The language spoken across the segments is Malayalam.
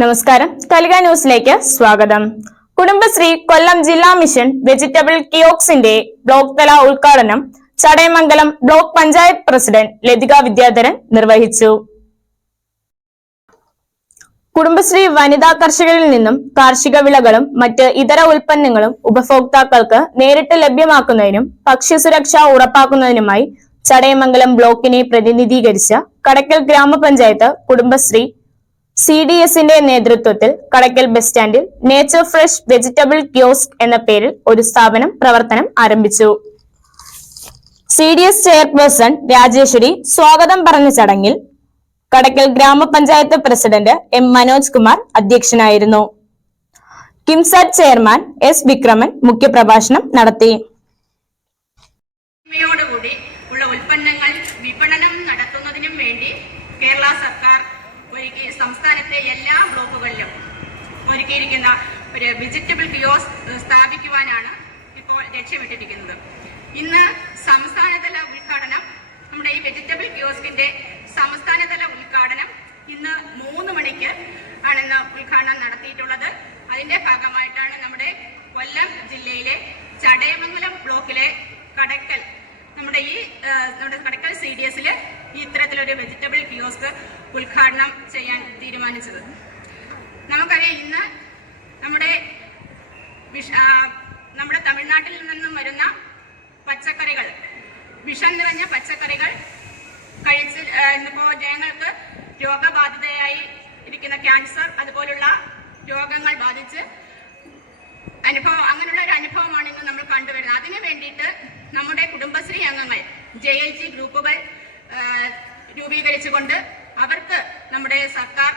നമസ്കാരം. കലിക ന്യൂസിലേക്ക് സ്വാഗതം. കുടുംബശ്രീ കൊല്ലം ജില്ലാ മിഷൻ വെജിറ്റബിൾ കിയോക്സിന്റെ ബ്ലോക്ക് തല ഉദ്ഘാടനം ചടയമംഗലം ബ്ലോക്ക് പഞ്ചായത്ത് പ്രസിഡന്റ് ലതിക വിദ്യാധരൻ നിർവഹിച്ചു. കുടുംബശ്രീ വനിതാ കർഷകരിൽ നിന്നും കാർഷിക വിളകളും മറ്റ് ഇതര ഉൽപ്പന്നങ്ങളും ഉപഭോക്താക്കൾക്ക് നേരിട്ട് ലഭ്യമാക്കുന്നതിനും ഭക്ഷ്യസുരക്ഷ ഉറപ്പാക്കുന്നതിനുമായി ചടയമംഗലം ബ്ലോക്കിനെ പ്രതിനിധീകരിച്ച കടക്കൽ ഗ്രാമപഞ്ചായത്ത് കുടുംബശ്രീ സി ഡി എസിന്റെ നേതൃത്വത്തിൽ കടക്കൽ ബസ് സ്റ്റാൻഡിൽ നേച്ചർ ഫ്രഷ് വെജിറ്റബിൾ ക്യോസ്ക് എന്ന പേരിൽ ഒരു സ്ഥാപനം പ്രവർത്തനം ആരംഭിച്ചു. C D S chairperson Rajeswari സ്വാഗതം പറഞ്ഞ ചടങ്ങിൽ കടക്കൽ ഗ്രാമപഞ്ചായത്ത് പ്രസിഡന്റ് എം മനോജ് കുമാർ അധ്യക്ഷനായിരുന്നു. കിംസാറ്റ് ചെയർമാൻ എസ് വിക്രമൻ മുഖ്യപ്രഭാഷണം നടത്തി യോടുകൂടി ഉള്ള ഉൽപ്പന്നങ്ങൾ വിപണനം നടത്തുന്നതിനും വേണ്ടി കേരള സർക്കാർ ഒരുക്കി സംസ്ഥാനത്തെ എല്ലാ ബ്ലോക്കുകളിലും ഒരുക്കിയിരിക്കുന്ന ഒരു വെജിറ്റബിൾ കിയോസ് സ്ഥാപിക്കുവാനാണ് ഇപ്പോൾ ലക്ഷ്യമിട്ടിരിക്കുന്നത്. ഇന്ന് സംസ്ഥാനതല ഉദ്ഘാടനം നമ്മുടെ ഈ വെജിറ്റബിൾ കിയോസ്കിന്റെ സംസ്ഥാനതല ഉദ്ഘാടനം ഇന്ന് മൂന്ന് മണിക്ക് ആണെന്ന് ഉദ്ഘാടനം നടത്തിയിട്ടുള്ളത്. അതിന്റെ ഭാഗമായിട്ടാണ് നമ്മുടെ കൊല്ലം ജില്ലയിലെ ചടയമംഗലം ബ്ലോക്കിലെ കടക്കൽ നമ്മുടെ ഈ നമ്മുടെ കടക്കൽ സി ഡി എസിൽ ഇത്തരത്തിലൊരു വെജിറ്റബിൾ കിയോസ്ക് ഉദ്ഘാടനം ചെയ്യാൻ തീരുമാനിച്ചത്. നമുക്കറിയാം ഇന്ന് നമ്മുടെ നമ്മുടെ തമിഴ്നാട്ടിൽ നിന്നും വരുന്ന പച്ചക്കറികൾ വിഷം നിറഞ്ഞ പച്ചക്കറികൾ കഴിച്ച് ഇന്നിപ്പോ ജനങ്ങൾക്ക് രോഗബാധിതയായി ഇരിക്കുന്ന ക്യാൻസർ അതുപോലുള്ള രോഗങ്ങൾ ബാധിച്ച് അനുഭവം അങ്ങനെയുള്ള ഒരു അനുഭവമാണ് ഇന്ന് നമ്മൾ കണ്ടുവരുന്നത്. അതിനു വേണ്ടിയിട്ട് നമ്മുടെ കുടുംബശ്രീ അംഗങ്ങൾ ജെ എൽ ജി ഗ്രൂപ്പുകൾ രൂപീകരിച്ചുകൊണ്ട് അവർക്ക് നമ്മുടെ സർക്കാർ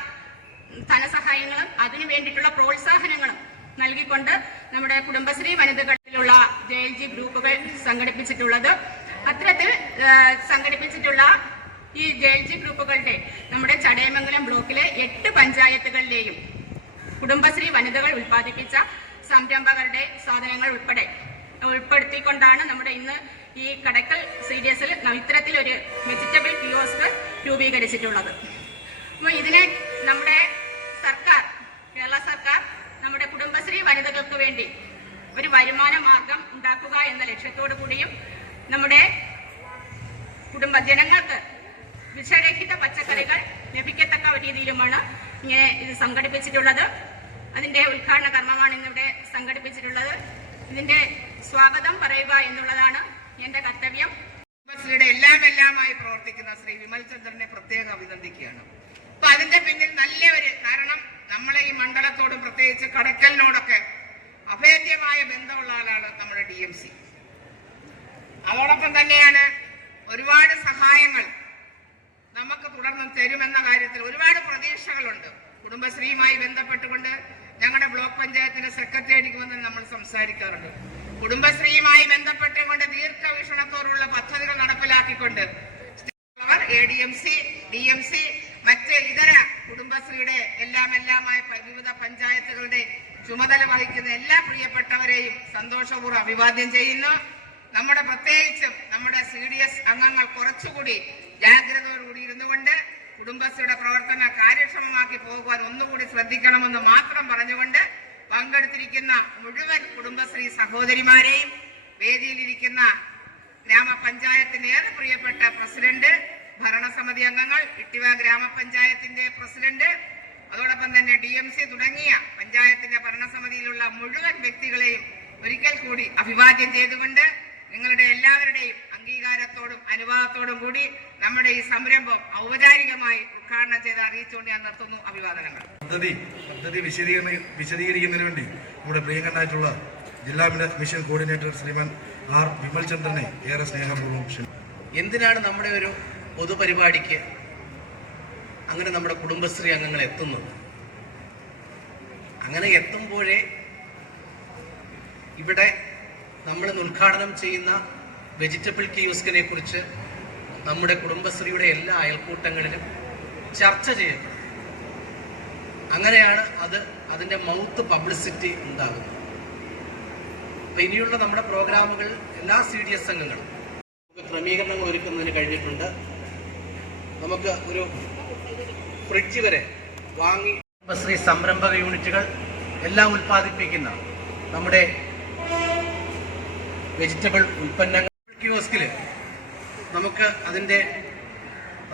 ധനസഹായങ്ങളും അതിനു വേണ്ടിയിട്ടുള്ള പ്രോത്സാഹനങ്ങളും നൽകിക്കൊണ്ട് നമ്മുടെ കുടുംബശ്രീ വനിതകളിലുള്ള ജെ എൽ ജി ഗ്രൂപ്പുകൾ സംഘടിപ്പിച്ചിട്ടുള്ളത്. അത്തരത്തിൽ സംഘടിപ്പിച്ചിട്ടുള്ള ഈ ജെ എൽ ജി ഗ്രൂപ്പുകളുടെ നമ്മുടെ ചടയമംഗലം ബ്ലോക്കിലെ എട്ട് പഞ്ചായത്തുകളിലെയും കുടുംബശ്രീ വനിതകൾ ഉൽപ്പാദിപ്പിച്ച സംരംഭകരുടെ സാധനങ്ങൾ ഉൾപ്പെടെ ഉൾപ്പെടുത്തിക്കൊണ്ടാണ് നമ്മുടെ ഇന്ന് ഈ കടക്കൽ സി ഡി എസിൽ ഇത്തരത്തിലൊരു വെജിറ്റബിൾ കിയോസ്ക് രൂപീകരിച്ചിട്ടുള്ളത്. അപ്പോൾ ഇതിനെ നമ്മുടെ സർക്കാർ കേരള സർക്കാർ നമ്മുടെ കുടുംബശ്രീ വനിതകൾക്ക് വേണ്ടി ഒരു വരുമാന മാർഗം ഉണ്ടാക്കുക എന്ന ലക്ഷ്യത്തോടു കൂടിയും നമ്മുടെ കുടുംബ ജനങ്ങൾക്ക് വിഷരഹിത പച്ചക്കറികൾ ലഭിക്കത്തക്ക രീതിയിലുമാണ് ഇങ്ങനെ ഇത് സംഘടിപ്പിച്ചിട്ടുള്ളത്. അതിന്റെ ഉദ്ഘാടന കർമ്മമാണ് ഇന്നിവിടെ സംഘടിപ്പിച്ചിട്ടുള്ളത്. ഇതിന്റെ സ്വാഗതം പറയുക എന്നുള്ളതാണ്. എന്റെ കർത്തവ്യം. കുടുംബശ്രീയുടെ എല്ലാം എല്ലാമായി പ്രവർത്തിക്കുന്ന ശ്രീ വിമൽ ചന്ദ്രനെ പ്രത്യേകം അഭിനന്ദിക്കുകയാണ്. അപ്പൊ അതിന്റെ പിന്നിൽ നല്ലൊരു കാരണം നമ്മളെ ഈ മണ്ഡലത്തോടും പ്രത്യേകിച്ച് കടക്കലിനോടൊക്കെ അഭേദ്യമായ ബന്ധമുള്ള ആളാണ് നമ്മുടെ ഡി എം സി അതോടൊപ്പം തന്നെയാണ് ഒരുപാട് സഹായങ്ങൾ നമുക്ക് തുടർന്ന് തരുമെന്ന കാര്യത്തിൽ ഒരുപാട് പ്രതീക്ഷകളുണ്ട്. കുടുംബശ്രീയുമായി ബന്ധപ്പെട്ടുകൊണ്ട് ഞങ്ങളുടെ ബ്ലോക്ക് പഞ്ചായത്തിന്റെ സെക്രട്ടേറിയറ്റിക്ക് വന്ന് നമ്മൾ സംസാരിക്കാറുണ്ട്. കുടുംബശ്രീയുമായി ബന്ധപ്പെട്ടുകൊണ്ട് ദീർഘവീക്ഷണത്തോടുള്ള പദ്ധതികൾ നടപ്പിലാക്കിക്കൊണ്ട് A D M C D M C മറ്റ് ഇതര കുടുംബശ്രീയുടെ എല്ലാം എല്ലാമായ വിവിധ പഞ്ചായത്തുകളുടെ ചുമതല വഹിക്കുന്ന എല്ലാ പ്രിയപ്പെട്ടവരെയും സന്തോഷപൂർവം അഭിവാദ്യം ചെയ്യുന്നു. നമ്മുടെ പ്രത്യേകിച്ചും നമ്മുടെ സി ഡി എസ് അംഗങ്ങൾ കുറച്ചുകൂടി ജാഗ്രതയോടുകൂടി ഇരുന്നു കൊണ്ട് കുടുംബശ്രീയുടെ പ്രവർത്തന കാര്യക്ഷമമാക്കി പോകുവാൻ ഒന്നുകൂടി ശ്രദ്ധിക്കണമെന്ന് മാത്രം പറഞ്ഞുകൊണ്ട് പങ്കെടുത്തിരിക്കുന്ന മുഴുവൻ കുടുംബശ്രീ സഹോദരിമാരെയും വേദിയിലിരിക്കുന്ന ഗ്രാമപഞ്ചായത്തിന്റെ ഏറെ പ്രിയപ്പെട്ട പ്രസിഡന്റ് ഭരണസമിതി അംഗങ്ങൾ ഇട്ടിവ ഗ്രാമപഞ്ചായത്തിന്റെ പ്രസിഡന്റ് അതോടൊപ്പം തന്നെ ഡി എം സി തുടങ്ങിയ പഞ്ചായത്തിന്റെ ഭരണസമിതിയിലുള്ള മുഴുവൻ വ്യക്തികളെയും ഒരിക്കൽ കൂടി അഭിവാദ്യം ചെയ്തുകൊണ്ട് നിങ്ങളുടെ എല്ലാവരുടെയും അംഗീകാരത്തോടും അനുവാദത്തോടും കൂടി നമ്മുടെ ഈ സംരംഭം ഔപചാരികമായി ഉദ്ഘാടനം ചെയ്ത് അറിയിച്ചുകൊണ്ട് ഞാൻ നിർത്തുന്നു. അഭിവാദനങ്ങൾ. പദ്ധതി പദ്ധതി വിശദീകരണ വിശദീകരിക്കുന്നതിന് വേണ്ടി നമ്മുടെ പ്രിയങ്കരനായിട്ടുള്ള ജില്ലാ mission coordinator Sriman R Vimal ചന്ദ്രനെ ഏറെ സ്നേഹപൂർവം എന്തിനാണ് നമ്മുടെ ഒരു പൊതുപരിപാടിക്ക് അങ്ങനെ നമ്മുടെ കുടുംബശ്രീ അംഗങ്ങൾ എത്തുന്നത്? അങ്ങനെ എത്തുമ്പോഴേ ഇവിടെ നമ്മൾ ഉദ്ഘാടനം ചെയ്യുന്ന വെജിറ്റബിൾ കിയോസ്കിനെ കുറിച്ച് നമ്മുടെ കുടുംബശ്രീയുടെ എല്ലാ അയൽക്കൂട്ടങ്ങളിലും ചർച്ച ചെയ്യപ്പെടും അങ്ങനെയാണ് അത് അതിന്റെ മൗത്ത് പബ്ലിസിറ്റി ഉണ്ടാകുന്നത്. അപ്പൊ ഇനിയുള്ള നമ്മുടെ പ്രോഗ്രാമുകൾ എല്ലാ സി ഡി എസ് അംഗങ്ങളും ക്രമീകരണങ്ങൾ ഒരുക്കുന്നതിന് കഴിഞ്ഞിട്ടുണ്ട്. നമുക്ക് ഒരു ഫ്രിഡ്ജ് വരെ വാങ്ങി കുടുംബശ്രീ സംരംഭക യൂണിറ്റുകൾ എല്ലാം ഉൽപ്പാദിപ്പിക്കുന്ന നമ്മുടെ വെജിറ്റബിൾ ഉൽപ്പന്നങ്ങൾ കിയോസ്കിൽ നമുക്ക് അതിന്റെ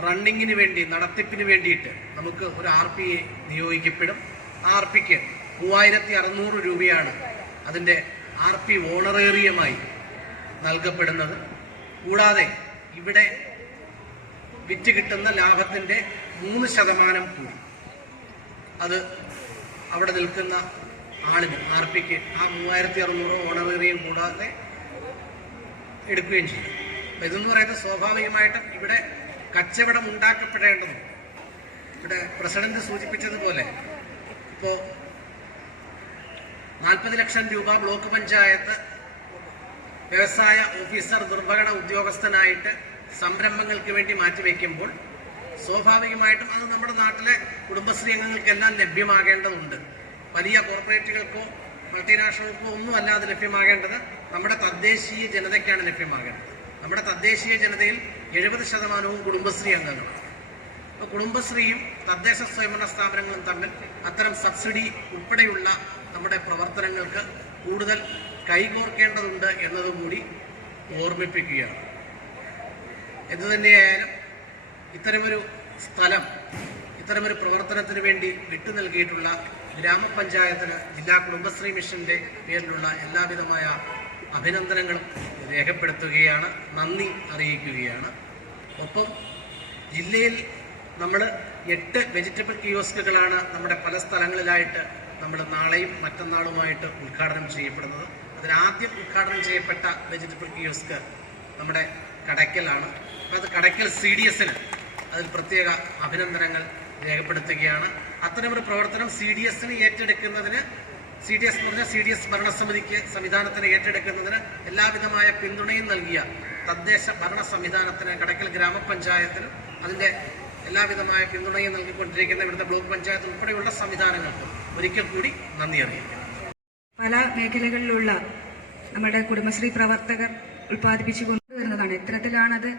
റണ്ണിങ്ങിന് വേണ്ടി നടത്തിപ്പിന് വേണ്ടിയിട്ട് നമുക്ക് ഒരു ആർ പി നിയോഗിക്കപ്പെടും. ആർ പിക്ക് മൂവായിരത്തി അറുന്നൂറ് രൂപയാണ് അതിന്റെ ആർ പി ഓണറേറിയമായി നൽകപ്പെടുന്നത്. കൂടാതെ ഇവിടെ വിറ്റ് കിട്ടുന്ന ലാഭത്തിന്റെ മൂന്ന് ശതമാനം കൂടി. അത് അവിടെ നിൽക്കുന്ന ആളിന് ആർ പിക്ക് ആ മൂവായിരത്തി അറുന്നൂറ് ഓണറേറിയം കൂടാതെ എടുക്കുകയും ചെയ്യും അപ്പം ഇതെന്ന് പറയുന്നത് സ്വാഭാവികമായിട്ടും ഇവിടെ കച്ചവടം ഉണ്ടാക്കപ്പെടേണ്ടതുണ്ട്. ഇവിടെ പ്രസിഡന്റ് സൂചിപ്പിച്ചതുപോലെ ഇപ്പോൾ നാൽപ്പത് ലക്ഷം രൂപ ബ്ലോക്ക് പഞ്ചായത്ത് വ്യവസായ ഓഫീസർ നിർവഹണ ഉദ്യോഗസ്ഥനായിട്ട് സംരംഭങ്ങൾക്ക് വേണ്ടി മാറ്റിവെക്കുമ്പോൾ സ്വാഭാവികമായിട്ടും അത് നമ്മുടെ നാട്ടിലെ കുടുംബശ്രീ അംഗങ്ങൾക്കെല്ലാം ലഭ്യമാകേണ്ടതുണ്ട്. വലിയ കോർപ്പറേറ്റുകൾക്കോ മൾട്ടിനാഷണൽക്കോ ഒന്നും അല്ലാതെ ലഭ്യമാകേണ്ടത് നമ്മുടെ തദ്ദേശീയ ജനതയ്ക്കാണ് ലഭ്യമാകേണ്ടത്. നമ്മുടെ തദ്ദേശീയ ജനതയിൽ എഴുപത് ശതമാനവും കുടുംബശ്രീ അംഗങ്ങളാണ്. അപ്പോൾ കുടുംബശ്രീയും തദ്ദേശ സ്വയംഭരണ സ്ഥാപനങ്ങളും തമ്മിൽ അത്തരം സബ്സിഡി ഉൾപ്പെടെയുള്ള നമ്മുടെ പ്രവർത്തനങ്ങൾക്ക് കൂടുതൽ കൈകോർക്കേണ്ടതുണ്ട് എന്നതുകൂടി ഓർമ്മിപ്പിക്കുകയാണ്. എന്തുതന്നെയായാലും ഇത്തരമൊരു സ്ഥലം ഇത്തരമൊരു പ്രവർത്തനത്തിന് വേണ്ടി വിട്ടു നൽകിയിട്ടുള്ള ഗ്രാമപഞ്ചായത്തിന് ജില്ലാ കുടുംബശ്രീ മിഷന്റെ പേരിലുള്ള എല്ലാവിധമായ അഭിനന്ദനങ്ങളും രേഖപ്പെടുത്തുകയാണ് നന്ദി അറിയിക്കുകയാണ്. ഒപ്പം ജില്ലയിൽ നമ്മൾ എട്ട് വെജിറ്റബിൾ കിയോസ്കുകളാണ് നമ്മുടെ പല സ്ഥലങ്ങളിലായിട്ട് നമ്മൾ നാളെയും മറ്റന്നാളുമായിട്ട് ഉദ്ഘാടനം ചെയ്യപ്പെടുന്നത്. അതിലാദ്യം ഉദ്ഘാടനം ചെയ്യപ്പെട്ട വെജിറ്റബിൾ കിയോസ്ക് നമ്മുടെ കടയ്ക്കലാണ്. അത് കടയ്ക്കൽ സി ഡി എസിന് അതിൽ പ്രത്യേക അഭിനന്ദനങ്ങൾ രേഖപ്പെടുത്തുകയാണ്. അത്തരമൊരു പ്രവർത്തനം സി ഡി എസിന് ഏറ്റെടുക്കുന്നതിന് സി ഡി എസ് എന്ന് പറഞ്ഞാൽ സി ഡി എസ് ഭരണസമിതിക്ക് സംവിധാനത്തിന് ഏറ്റെടുക്കുന്നതിന് എല്ലാവിധമായ പിന്തുണയും നൽകിയ തദ്ദേശ ഭരണ സംവിധാനത്തിന് കടക്കൽ ഗ്രാമപഞ്ചായത്തിനും അതിന്റെ എല്ലാവിധമായ പിന്തുണയും നൽകിക്കൊണ്ടിരിക്കുന്ന ഇവിടുത്തെ ബ്ലോക്ക് പഞ്ചായത്ത് ഉൾപ്പെടെയുള്ള സംവിധാനങ്ങൾക്കും ഒരിക്കൽ കൂടി നന്ദി അറിയിക്കുന്നു. പല മേഖലകളിലുള്ള നമ്മുടെ കുടുംബശ്രീ പ്രവർത്തകർ ഉൽപ്പാദിപ്പിച്ചു കൊണ്ടുവരുന്നതാണ്. എത്തരത്തിലാണത്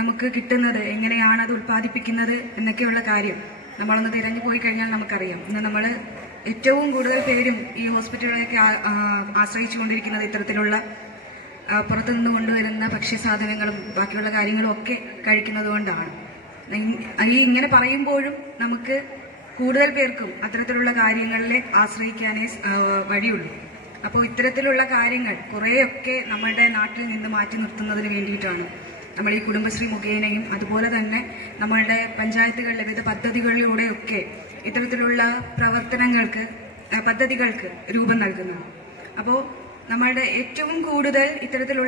നമുക്ക് കിട്ടുന്നത് എങ്ങനെയാണത് ഉൽപ്പാദിപ്പിക്കുന്നത് എന്നൊക്കെയുള്ള കാര്യം. നമ്മളൊന്ന് തിരഞ്ഞു പോയി കഴിഞ്ഞാൽ നമുക്കറിയാം. ഇന്ന് നമ്മൾ ഏറ്റവും കൂടുതൽ പേരും ഈ ഹോസ്പിറ്റലുകളൊക്കെ ആശ്രയിച്ചു കൊണ്ടിരിക്കുന്നത് ഇത്തരത്തിലുള്ള പുറത്തു നിന്ന് കൊണ്ടുവരുന്ന ഭക്ഷ്യസാധനങ്ങളും ബാക്കിയുള്ള കാര്യങ്ങളും ഒക്കെ കഴിക്കുന്നത് കൊണ്ടാണ്. ഈ- ഇങ്ങനെ പറയുമ്പോഴും നമുക്ക് കൂടുതൽ പേർക്കും അത്തരത്തിലുള്ള കാര്യങ്ങളിലെ ആശ്രയിക്കാനേ വഴിയുള്ളൂ. അപ്പോൾ ഇത്തരത്തിലുള്ള കാര്യങ്ങൾ കുറേയൊക്കെ നമ്മളുടെ നാട്ടിൽ നിന്ന് മാറ്റി നിർത്തുന്നതിന് വേണ്ടിയിട്ടാണ് നമ്മൾ ഈ കുടുംബശ്രീ മുഖേനയും അതുപോലെ തന്നെ നമ്മളുടെ പഞ്ചായത്തുകളിലെ വിവിധ പദ്ധതികളിലൂടെയൊക്കെ ഇത്തരത്തിലുള്ള പ്രവർത്തനങ്ങൾക്ക് പദ്ധതികൾക്ക് രൂപം നൽകുന്നു. അപ്പോൾ നമ്മളുടെ ഏറ്റവും കൂടുതൽ ഇത്തരത്തിലുള്ള